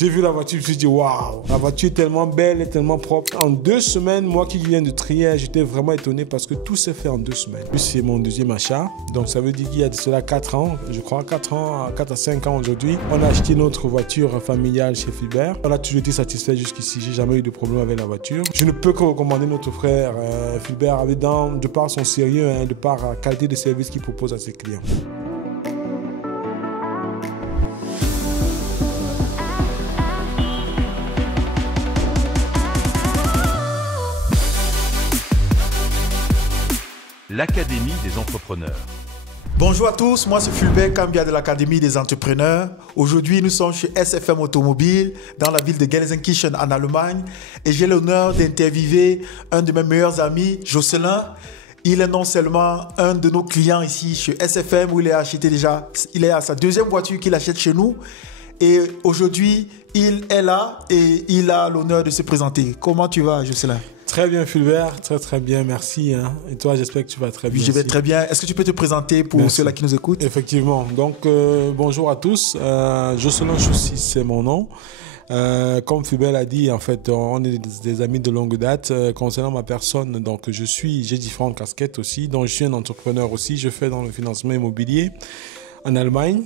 J'ai vu la voiture, je me suis dit waouh, la voiture est tellement belle et tellement propre. En 2 semaines, moi qui viens de Trier, j'étais vraiment étonné parce que tout s'est fait en 2 semaines. Puis c'est mon deuxième achat, donc ça veut dire qu'il y a de cela 4 ans, je crois 4 à 5 ans aujourd'hui. On a acheté notre voiture familiale chez Fulbert. On a toujours été satisfait jusqu'ici, j'ai jamais eu de problème avec la voiture. Je ne peux que recommander notre frère Fulbert de par son sérieux, de par la qualité de service qu'il propose à ses clients. L'Académie des entrepreneurs. Bonjour à tous, moi c'est Fulbert Kambia de l'Académie des entrepreneurs. Aujourd'hui, nous sommes chez SFM Automobile dans la ville de Gelsenkirchen en Allemagne et j'ai l'honneur d'interviewer un de mes meilleurs amis, Jocelyn. Il est non seulement un de nos clients ici chez SFM où il a acheté déjà, il est à sa 2e voiture qu'il achète chez nous et aujourd'hui, il est là et il a l'honneur de se présenter. Comment tu vas, Jocelyn ? Très bien Fulbert, très bien, merci. Et toi, j'espère que tu vas très bien. Oui, je vais très bien. Est-ce que tu peux te présenter pour ceux-là qui nous écoutent? Effectivement. Donc, bonjour à tous. Jocelyn Choussi, c'est mon nom. Comme Fulbert l'a dit, en fait, on est des amis de longue date. Concernant ma personne, donc j'ai différentes casquettes aussi. Donc, je suis un entrepreneur aussi. Je fais dans le financement immobilier en Allemagne.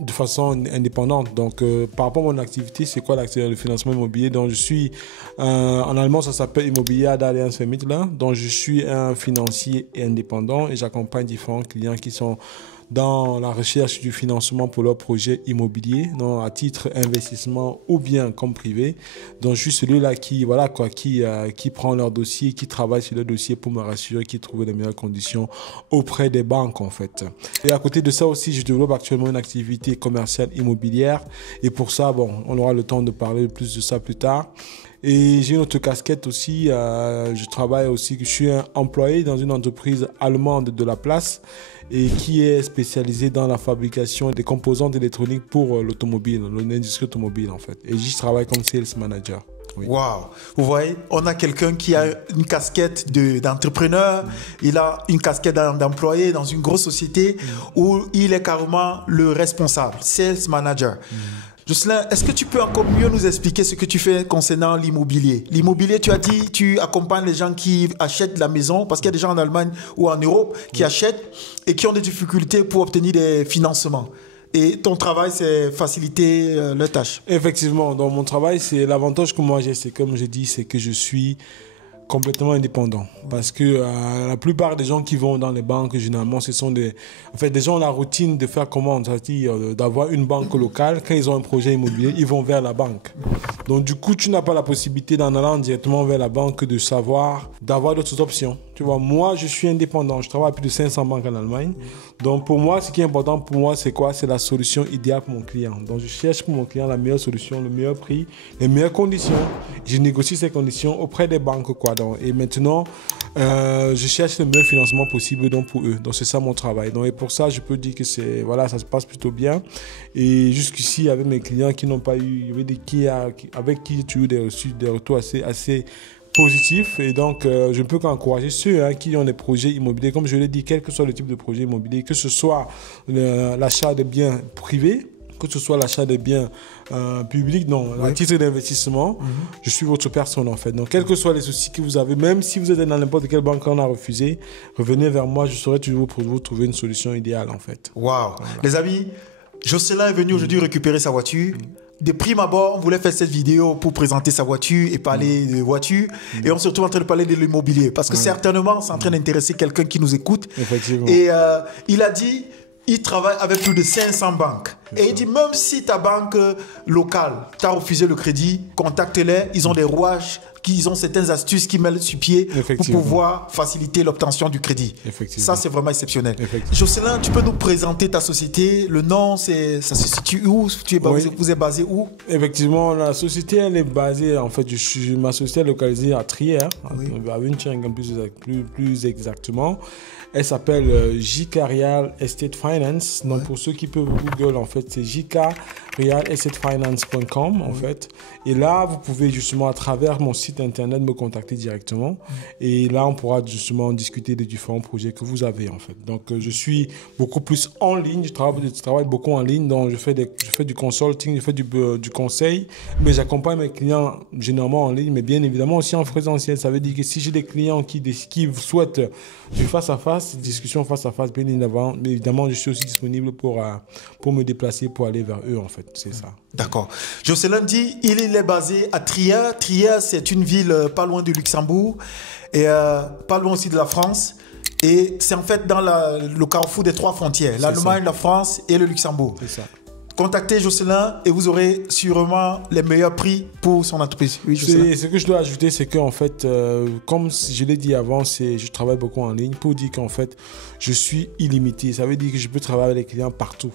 De façon indépendante. Donc, par rapport à mon activité, c'est quoi le financement immobilier? Donc, je suis, en allemand, ça s'appelle Immobilier d'Allianz Vermittler. Donc, je suis un financier indépendant et j'accompagne différents clients qui sont dans la recherche du financement pour leurs projets immobiliers, donc à titre investissement ou bien comme privé. Donc, je suis celui-là qui prend leur dossier, qui travaille sur le dossier pour me rassurer qu'ils trouvent les meilleures conditions auprès des banques, en fait. Et à côté de ça aussi, je développe actuellement une activité commerciale immobilière. Et pour ça, on aura le temps de parler plus de ça plus tard. Et j'ai une autre casquette aussi, je suis un employé dans une entreprise allemande de la place et qui est spécialisée dans la fabrication des composants électroniques pour l'automobile, l'industrie automobile en fait. Et j'y travaille comme sales manager. Oui. Waouh! Vous voyez, on a quelqu'un qui a une casquette d'entrepreneur, il a une casquette d'employé dans une grosse société où il est carrément le responsable, sales manager. Jocelyn, est-ce que tu peux encore mieux nous expliquer ce que tu fais concernant l'immobilier? L'immobilier, tu as dit, tu accompagnes les gens qui achètent la maison, parce qu'il y a des gens en Allemagne ou en Europe qui achètent et qui ont des difficultés pour obtenir des financements. Et ton travail, c'est faciliter leur tâche. Effectivement, donc mon travail, c'est l'avantage que moi j'ai, c'est comme je dis, c'est que je suis complètement indépendant parce que la plupart des gens qui vont dans les banques généralement ce sont des gens ont la routine de faire comment, c'est-à-dire d'avoir une banque locale. Quand ils ont un projet immobilier, ils vont vers la banque. Donc du coup, tu n'as pas la possibilité d'en allant directement vers la banque d'avoir d'autres options. Tu vois, moi je suis indépendant, je travaille à plus de 500 banques en Allemagne. Donc pour moi, ce qui est important pour moi, c'est quoi? C'est la solution idéale pour mon client. Donc je cherche pour mon client la meilleure solution, le meilleur prix, les meilleures conditions. Je négocie ces conditions auprès des banques, quoi. Et maintenant, je cherche le meilleur financement possible pour eux. Donc c'est ça mon travail. Donc, et pour ça, je peux dire que ça se passe plutôt bien. Et jusqu'ici, avec mes clients qui n'ont pas eu, avec qui j'ai eu des retours assez positifs. Et donc, je ne peux qu'encourager ceux qui ont des projets immobiliers. Comme je l'ai dit, quel que soit le type de projet immobilier, que ce soit l'achat de biens privés, que ce soit l'achat des biens publics, à titre d'investissement, je suis votre personne en fait. Donc, quels que soient les soucis que vous avez, même si vous êtes dans n'importe quelle banque qu'on a refusé, revenez vers moi, je saurai toujours pour vous trouver une solution idéale en fait. Waouh! Voilà. Les amis, Jocelyn est venu aujourd'hui récupérer sa voiture. De prime abord, on voulait faire cette vidéo pour présenter sa voiture et parler de voiture. Et on se retrouve en train de parler de l'immobilier. Parce que certainement, c'est en train d'intéresser quelqu'un qui nous écoute. Effectivement. Et il a dit, il travaille avec plus de 500 banques. Et il dit, même si ta banque locale t'a refusé le crédit, contacte-les. Ils ont des rouages, ils ont certaines astuces qu'ils mettent sur pied pour pouvoir faciliter l'obtention du crédit. Ça, c'est vraiment exceptionnel. Jocelyn, tu peux nous présenter ta société? Le nom, ça se situe où? Vous êtes basé où? Effectivement, la société, elle est basée, en fait, ma société est localisée à Trier, à Wünchen plus exactement. Elle s'appelle JK Real Estate Finance. Donc, pour ceux qui peuvent Google, en fait, c'est jkrealestatefinance.com, en fait. Et là, vous pouvez justement, à travers mon site internet, me contacter directement. Et là, on pourra justement discuter des différents projets que vous avez, en fait. Donc, je suis beaucoup plus en ligne. Je travaille beaucoup en ligne. Donc, je fais du consulting, je fais du conseil. Mais j'accompagne mes clients généralement en ligne, mais bien évidemment aussi en présentiel. Ça veut dire que si j'ai des clients qui souhaitent du face-à-face, discussion face-à-face, bien évidemment, je suis aussi disponible pour me déplacer, pour aller vers eux, en fait. C'est ça. D'accord. Jocelyn dit, il est basé à Trier. Trier, c'est une ville pas loin du Luxembourg et pas loin aussi de la France. Et c'est en fait dans le carrefour des 3 frontières, l'Allemagne, la France et le Luxembourg. C'est ça. Contactez Jocelyn et vous aurez sûrement les meilleurs prix pour son entreprise. Oui, ce que je dois ajouter, c'est qu'en fait, comme je l'ai dit avant, je travaille beaucoup en ligne pour dire qu'en fait, je suis illimité. Ça veut dire que je peux travailler avec les clients partout.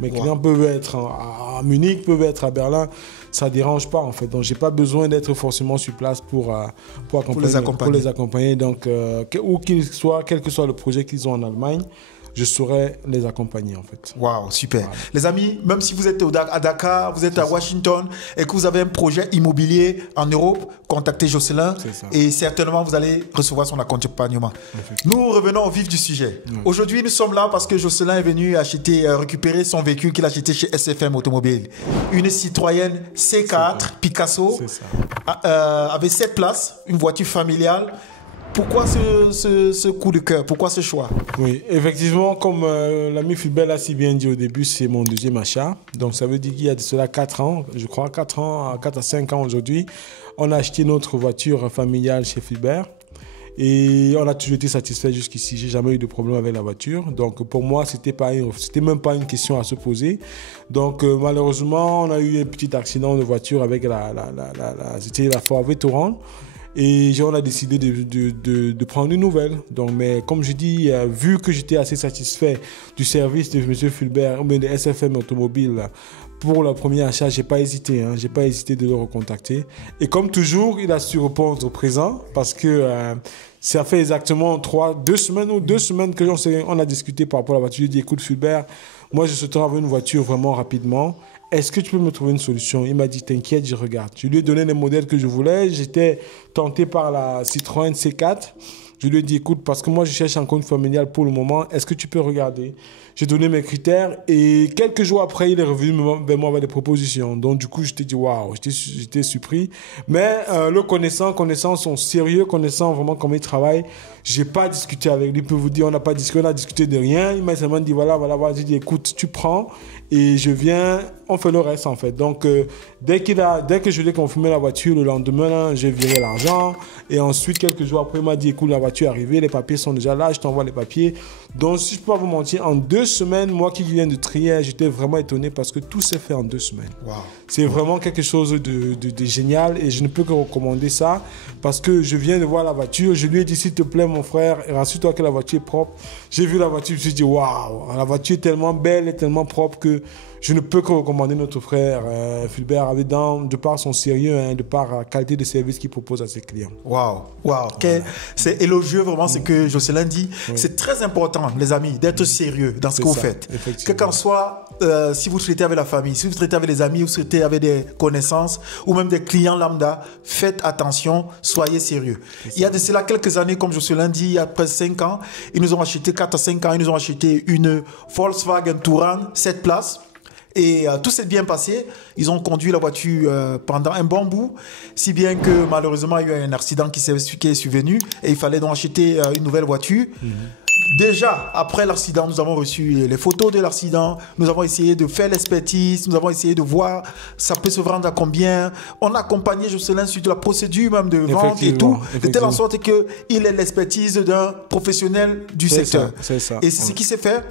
Mes clients peuvent être à Munich, peuvent être à Berlin. Ça ne dérange pas en fait. Donc, je n'ai pas besoin d'être forcément sur place pour les accompagner. Donc, où qu'ils soient, quel que soit le projet qu'ils ont en Allemagne, je saurais les accompagner en fait. Waouh, super. Voilà. Les amis, même si vous êtes à Dakar, vous êtes à Washington et que vous avez un projet immobilier en Europe, contactez Jocelyn et certainement vous allez recevoir son accompagnement. Nous revenons au vif du sujet. Aujourd'hui, nous sommes là parce que Jocelyn est venu récupérer son véhicule qu'il a acheté chez SFM Automobile. Une Citroën C4 Picasso avec 7 places, une voiture familiale. Pourquoi ce coup de cœur? Pourquoi ce choix? Oui, effectivement, comme l'ami Fulbert l'a si bien dit au début, c'est mon deuxième achat. Donc, ça veut dire qu'il y a de cela 4 ans, je crois, 4 à 5 ans aujourd'hui, on a acheté notre voiture familiale chez Fulbert. Et on a toujours été satisfait jusqu'ici. J'ai jamais eu de problème avec la voiture. Donc, pour moi, c'était même pas une question à se poser. Donc, malheureusement, on a eu un petit accident de voiture avec c'était la Ford Touran. Et on a décidé de prendre une nouvelle. Donc, mais comme je dis, vu que j'étais assez satisfait du service de M. Fulbert, ou bien de SFM Automobile, pour le premier achat, j'ai pas hésité de le recontacter. Et comme toujours, il a su répondre au présent parce que ça fait exactement 2 semaines que on a discuté par rapport à la voiture. J'ai dit, écoute Fulbert, moi je souhaiterais avoir une voiture vraiment rapidement. Est-ce que tu peux me trouver une solution? Il m'a dit, t'inquiète, je regarde. Je lui ai donné les modèles que je voulais. J'étais tenté par la Citroën C4. Je lui ai dit, écoute, parce que moi, je cherche un compte familial pour le moment. Est-ce que tu peux regarder? J'ai donné mes critères et quelques jours après, il est revenu vers moi avec des propositions. Donc, du coup, je t'ai dit, waouh, j'étais surpris. Mais le connaissant son sérieux, connaissant vraiment comment il travaille, j'ai pas discuté avec lui. Je peux vous dire, on n'a pas discuté, on a discuté de rien. Il m'a seulement dit, voilà. J'ai dit, écoute, tu prends et je viens, on fait le reste en fait. Donc, dès que je lui ai confirmé la voiture, le lendemain, j'ai viré l'argent. Et ensuite, quelques jours après, il m'a dit, écoute, la voiture est arrivée, les papiers sont déjà là, je t'envoie les papiers. Donc, si je peux pas vous mentir, en 2 semaines, moi qui viens de Trier, j'étais vraiment étonné parce que tout s'est fait en 2 semaines. Wow. C'est vraiment quelque chose de génial et je ne peux que recommander ça parce que je viens de voir la voiture. Je lui ai dit, s'il te plaît, mon frère, rassure-toi que la voiture est propre. J'ai vu la voiture, je me suis dit, waouh, la voiture est tellement belle et tellement propre que je ne peux que recommander notre frère Fulbert de par son sérieux, de par la qualité de service qu'il propose à ses clients. Waouh. C'est élogieux vraiment ce que Jocelyn dit. Oui. C'est très important, les amis, d'être sérieux dans ce que vous faites. Que qu'en soit, si vous traitez avec la famille, si vous traitez avec des amis, vous traitez avec des connaissances ou même des clients lambda, faites attention, soyez sérieux. Il y a de cela quelques années, comme Jocelyn dit, il y a presque 5 ans, ils nous ont acheté 4 à 5 ans, ils nous ont acheté une Volkswagen Touran 7 places. Et tout s'est bien passé. Ils ont conduit la voiture pendant un bon bout, si bien que malheureusement, il y a eu un accident qui est survenu et il fallait donc acheter une nouvelle voiture. Déjà, après l'accident, nous avons reçu les photos de l'accident. Nous avons essayé de faire l'expertise. Nous avons essayé de voir ça peut se vendre à combien. On a accompagné Jocelyn sur la procédure même de vente et tout. De telle en sorte qu'il ait l'expertise d'un professionnel du secteur. C'est ça. Et c'est ce qui s'est fait.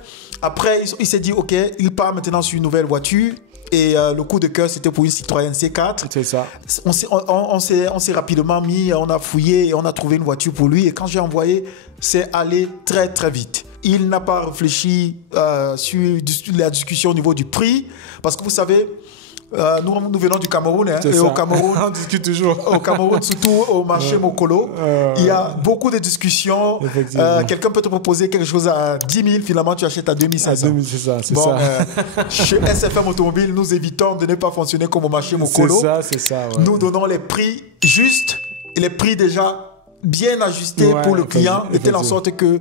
Après, il s'est dit, OK, il part maintenant sur une nouvelle voiture. Et le coup de cœur, c'était pour une Citroën C4. C'est ça. On s'est rapidement mis, on a fouillé et on a trouvé une voiture pour lui. Et quand j'ai envoyé, c'est allé très, très vite. Il n'a pas réfléchi sur la discussion au niveau du prix. Parce que vous savez, Nous venons du Cameroun, hein, et ça. au Cameroun, On discute toujours. au Cameroun, surtout au marché Mokolo, il y a beaucoup de discussions. Quelqu'un peut te proposer quelque chose à 10 000, finalement tu achètes à 2500. C'est ça, c'est Bon, ça. chez SFM Automobile, nous évitons de ne pas fonctionner comme au marché Mokolo. C'est ça. Ouais. Nous donnons les prix justes et les prix déjà bien ajusté pour le client, de telle en sorte que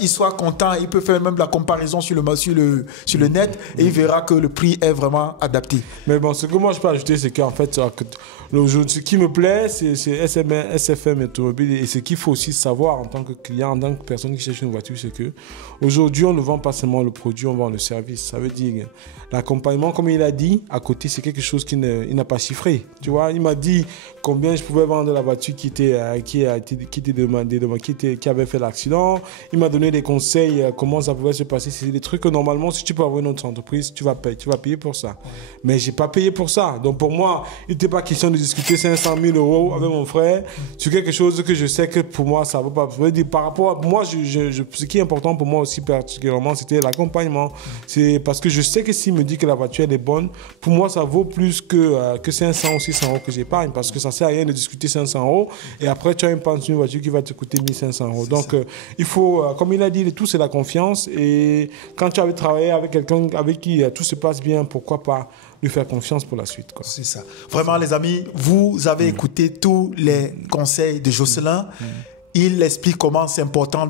il soit content. Il peut faire même la comparaison sur le net et il verra que le prix est vraiment adapté. Mais bon, ce que moi je peux ajouter, c'est qu'en fait, ce qui me plaît, c'est SFM Automobile, et ce qu'il faut aussi savoir en tant que client, en tant que personne qui cherche une voiture, c'est que aujourd'hui, on ne vend pas seulement le produit, on vend le service. Ça veut dire l'accompagnement, comme il a dit, à côté, c'est quelque chose qu'il n'a pas chiffré. Tu vois, il m'a dit combien je pouvais vendre la voiture qui avait fait l'accident. Il m'a donné des conseils, comment ça pouvait se passer. C'est des trucs que normalement, si tu peux avoir une autre entreprise, tu vas payer pour ça. Mais j'ai pas payé pour ça. Donc pour moi, il n'était pas question de discuter 500 000 € avec mon frère sur quelque chose que je sais que pour moi, ça ne va pas. Je veux dire, par rapport à moi, ce qui est important pour moi aussi particulièrement, c'était l'accompagnement. C'est parce que je sais que s'il me dit que la voiture elle est bonne, pour moi, ça vaut plus que 500 ou 600 € que j'épargne, parce que ça ne sert à rien de discuter 500 € et après tu as une voiture qui va te coûter 1500 €. Donc il faut, comme il a dit, le tout c'est la confiance, et quand tu as travaillé avec quelqu'un avec qui tout se passe bien, pourquoi pas lui faire confiance pour la suite, quoi. C'est ça. Vraiment les amis, vous avez écouté tous les conseils de Jocelyn. Il explique comment c'est important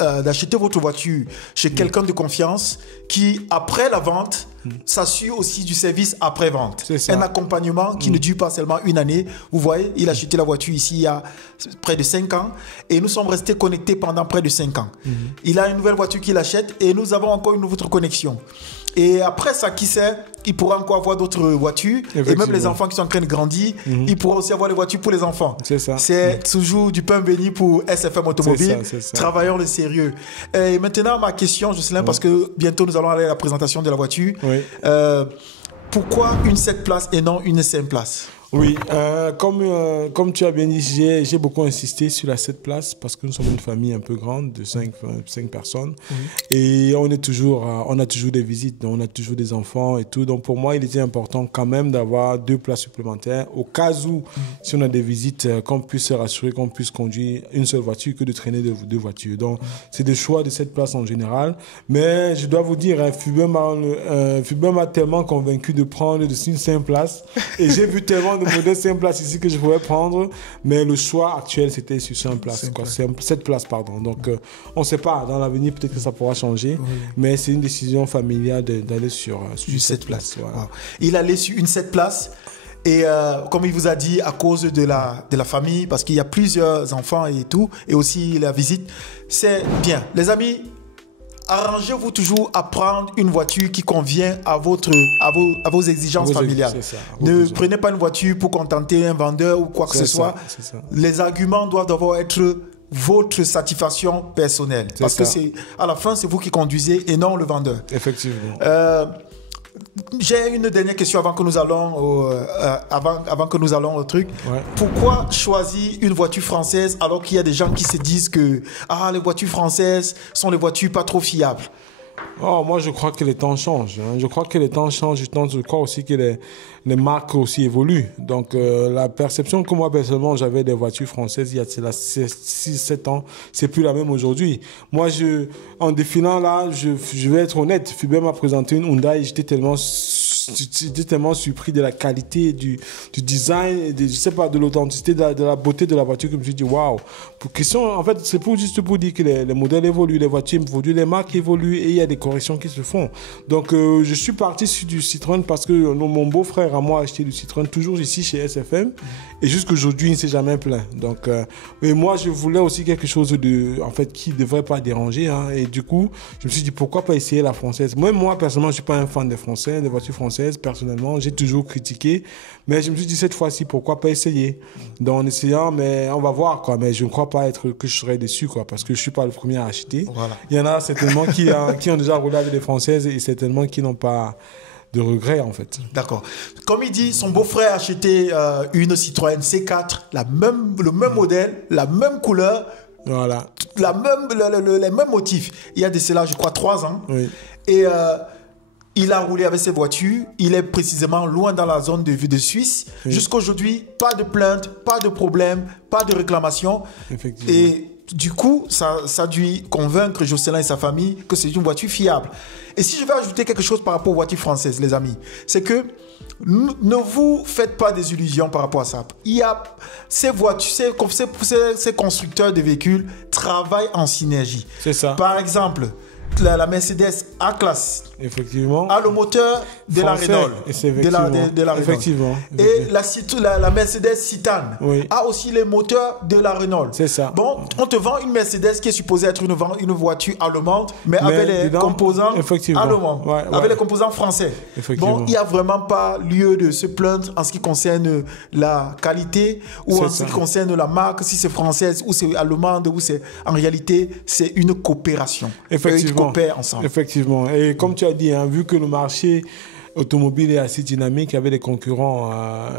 d'acheter votre voiture chez quelqu'un de confiance qui, après la vente, s'assure aussi du service après-vente. Un accompagnement qui ne dure pas seulement une année. Vous voyez, il a acheté la voiture ici il y a près de 5 ans et nous sommes restés connectés pendant près de 5 ans. Il a une nouvelle voiture qu'il achète et nous avons encore une autre connexion. Et après ça, qui sait, il pourra encore avoir d'autres voitures. Et même les enfants qui sont en train de grandir, ils pourront aussi avoir des voitures pour les enfants. C'est ça. C'est toujours du pain béni pour SFM Automobile. C'est ça. Travaillons le sérieux. Et maintenant, ma question, Jocelyn, parce que bientôt nous allons aller à la présentation de la voiture. Oui. Pourquoi une 7 places et non une 5 places? Oui, comme tu as bien dit, j'ai beaucoup insisté sur la 7 places parce que nous sommes une famille un peu grande de 5 personnes et on a toujours des visites, on a toujours des enfants et tout. Donc pour moi, il était important quand même d'avoir 2 places supplémentaires au cas où, si on a des visites, qu'on puisse se rassurer, qu'on puisse conduire une seule voiture que de traîner deux voitures. Donc c'est des choix de 7 places en général. Mais je dois vous dire, Fubin m'a tellement convaincu de prendre une 5 places et j'ai vu tellement de modèles 5 places ici que je pouvais prendre, mais le choix actuel c'était sur 5 places, 7 places pardon. Donc on ne sait pas, dans l'avenir peut-être que ça pourra changer, mais c'est une décision familiale d'aller sur 7 places. Voilà. Wow. Il allait sur une 7 places et comme il vous a dit, à cause de la famille, parce qu'il y a plusieurs enfants et tout, et aussi la visite, c'est bien. Les amis, arrangez-vous toujours à prendre une voiture qui convient à vos exigences familiales. Ne prenez pas une voiture pour contenter un vendeur ou quoi que ce soit. Les arguments doivent d'abord être votre satisfaction personnelle. Parce que à la fin, c'est vous qui conduisez et non le vendeur. Effectivement. J'ai une dernière question avant que nous allons au truc. Ouais. Pourquoi choisir une voiture française alors qu'il y a des gens qui se disent que les voitures françaises sont les voitures pas trop fiables? Moi, je crois que les temps changent. Je crois que les temps changent. Je crois aussi que les marques aussi évoluent. Donc, la perception que moi, personnellement, j'avais des voitures françaises il y a 6-7 ans, c'est plus la même aujourd'hui. Moi, en défilant là, je vais être honnête. Fubin m'a présenté une Hyundai. J'étais tellement surpris de la qualité, du design, je sais pas, de l'authenticité, de la beauté de la voiture que je me suis dit, waouh. En fait, c'est juste pour dire que les modèles évoluent, les voitures évoluent, les marques évoluent et il y a des corrections qui se font. Donc, je suis parti sur du Citroën parce que mon beau-frère à moi a acheté du Citroën toujours ici chez SFM et jusqu'aujourd'hui, il ne s'est jamais plaint. Donc, mais moi, je voulais aussi quelque chose qui ne devrait pas déranger. Et du coup, je me suis dit, pourquoi pas essayer la française? Même moi, personnellement, je ne suis pas un fan des voitures françaises. Personnellement, j'ai toujours critiqué. Mais je me suis dit, cette fois-ci, pourquoi pas essayer? Donc, en essayant, mais on va voir, quoi. Mais je ne crois pas que je serai déçu, quoi, parce que je ne suis pas le premier à acheter. Voilà. Il y en a certainement qui ont déjà roulé avec des françaises et certainement qui n'ont pas de regrets, en fait. D'accord. Comme il dit, son beau-frère a acheté une Citroën C4, le même modèle, la même couleur, voilà. Les mêmes motifs. Il y a de cela, je crois, 3 ans. Oui. Et il a roulé avec ses voitures. Il est précisément loin dans la zone de vue de Suisse. Oui. Jusqu'à aujourd'hui, pas de plainte, pas de problème, pas de réclamation. Effectivement. Et du coup, ça a dû convaincre Jocelyn et sa famille que c'est une voiture fiable. Et si je vais ajouter quelque chose par rapport aux voitures françaises, les amis, c'est que ne vous faites pas des illusions par rapport à ça. Il y a ces voitures, ces constructeurs de véhicules travaillent en synergie. C'est ça. Par exemple, la Mercedes A-Class Effectivement. a le moteur de la Français, Renault. et c'est De la Renault. effectivement. Et la Mercedes Citan Oui. a aussi les moteurs de la Renault. C'est ça. Bon, on te vend une Mercedes qui est supposée être une voiture allemande, mais avec les dedans, composants effectivement. allemands, Ouais, avec ouais. les composants français. Effectivement. Bon, il n'y a vraiment pas lieu de se plaindre en ce qui concerne la qualité ou C'est en ça. ce qui concerne la marque, si c'est française ou c'est allemande ou c'est... En réalité, c'est une coopération. Effectivement. Ils coopèrent ensemble. Effectivement. Et comme tu as dit, hein, vu que le marché automobile est assez dynamique avec des concurrents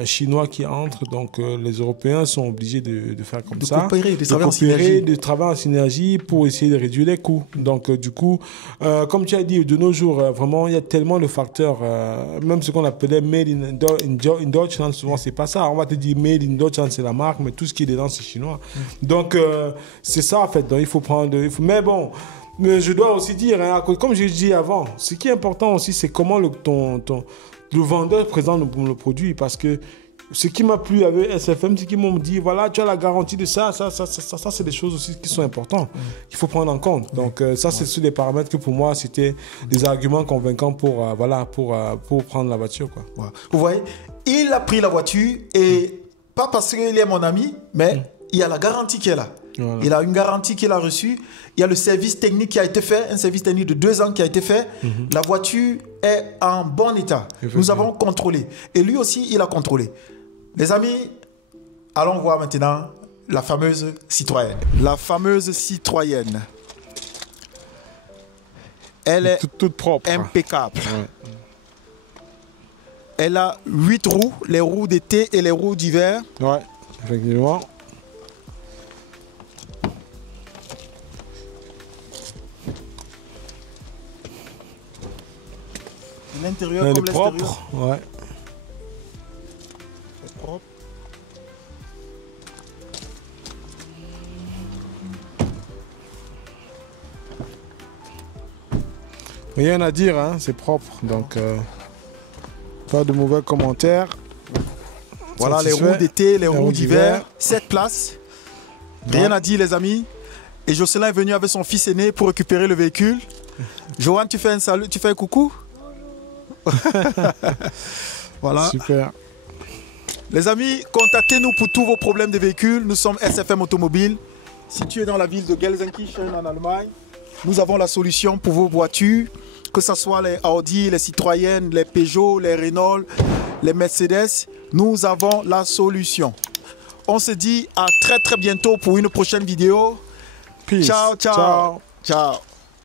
chinois qui entrent, donc les Européens sont obligés de faire comme ça. Coopérer, de travailler en synergie. De travailler en synergie pour essayer de réduire les coûts. Donc du coup, comme tu as dit, de nos jours, vraiment, il y a tellement de facteurs, même ce qu'on appelait made in Deutschland, souvent c'est pas ça. On va te dire made in Deutschland, c'est la marque, mais tout ce qui est dedans, c'est chinois. Donc c'est ça en fait. Donc il faut prendre... Mais bon... Mais je dois aussi dire, hein, comme je l'ai dit avant, ce qui est important aussi, c'est comment le vendeur présente le produit. Parce que ce qui m'a plu avec SFM, c'est qu'ils m'ont dit, voilà, tu as la garantie de ça, c'est des choses aussi qui sont importantes, qu'il faut prendre en compte. Donc ça, c'est sur des paramètres que pour moi, c'était des arguments convaincants pour prendre la voiture, quoi. Ouais. Vous voyez, il a pris la voiture et pas parce qu'il est mon ami, mais il y a la garantie qui est là. Voilà. Il a une garantie qu'il a reçue. Il y a le service technique qui a été fait, un service technique de 2 ans qui a été fait. La voiture est en bon état. Nous avons contrôlé. Et lui aussi, il a contrôlé. Les amis, allons voir maintenant la fameuse Citroën. La fameuse Citroën. Elle est toute propre. Impeccable. Ouais. Elle a 8 roues, les roues d'été et les roues d'hiver. Ouais, effectivement. L'intérieur comme l'extérieur. Propre. Ouais. C'est propre. Rien à dire, hein, c'est propre. Donc, pas de mauvais commentaires. Voilà Satisfait. les roues d'été, les roues d'hiver. 7 places. Rien Ouais. à dire, les amis. Et Jocelyn est venu avec son fils aîné pour récupérer le véhicule. Johan, tu fais un salut, tu fais un coucou. Voilà. Super. Les amis, contactez-nous pour tous vos problèmes de véhicules. Nous sommes SFM Automobile, situé dans la ville de Gelsenkirchen en Allemagne. Nous avons la solution pour vos voitures, que ce soit les Audi, les Citroën, les Peugeot, les Renault, les Mercedes. Nous avons la solution. On se dit à très bientôt pour une prochaine vidéo. Peace. Ciao, ciao. Ciao. Ciao.